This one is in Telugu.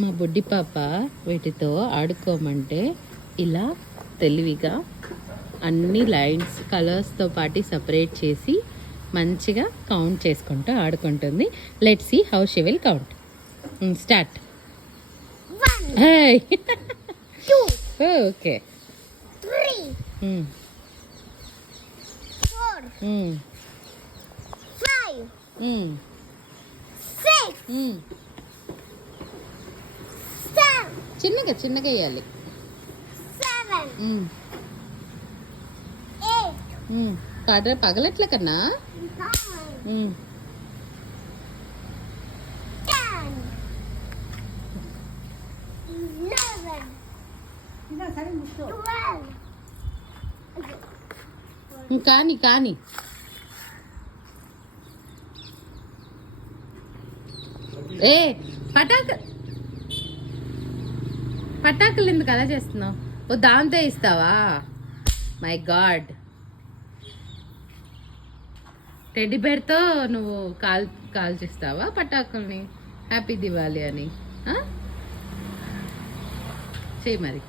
మా బుడ్డి పాప వీటితో ఆడుకోమంటే ఇలా తెలివిగా అన్ని లైన్స్ కలర్స్తో పాటు సపరేట్ చేసి మంచిగా కౌంట్ చేసుకుంటూ ఆడుకుంటుంది. Let's see how she will count. Start. Okay. 3 4 5 6 7 చిన్నగా చిన్నగా వేయాలి. 7 8 పగలట్ల కన్నా 9 10 11 కానీ కానీ ఏ పటాకులు ఎందుకు అలా చేస్తున్నావు? ఓ దాంతో ఇస్తావా? మై గాడ్, టెడ్డీ బేర్తో నువ్వు కాల్చిస్తావా పటాకుల్ని? హ్యాపీ దివాలి అని చెయ్యి మరి.